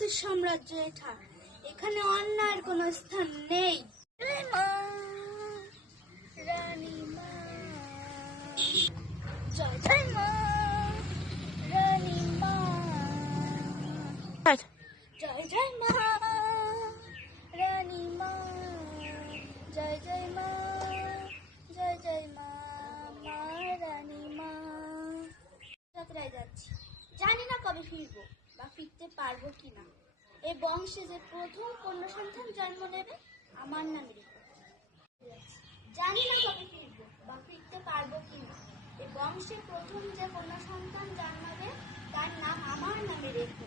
প্রজাপতির সাম্রাজ্য এটা, এখানে অন্যায়ের কোনো স্থান নেই। রানীমা, জয় জয় মা রানীমা, জয় জয় মা রানীমা, জয় জয় মা, জয় জয় মা, মা রানীমা। যাত্রায় যাচ্ছি, জানি না কবে ফিরবো বা ফিরতে পারবো কিনা। এই বংশে যে প্রথম কন্যা সন্তান জন্ম নেবে আমার নামে রেখে, জানি না কবে ফিরবো বা ফিরতে পারবো কিনা। এই বংশে প্রথম যে কন্যা সন্তান জন্মাবে তার নাম আমার নামে রেখো।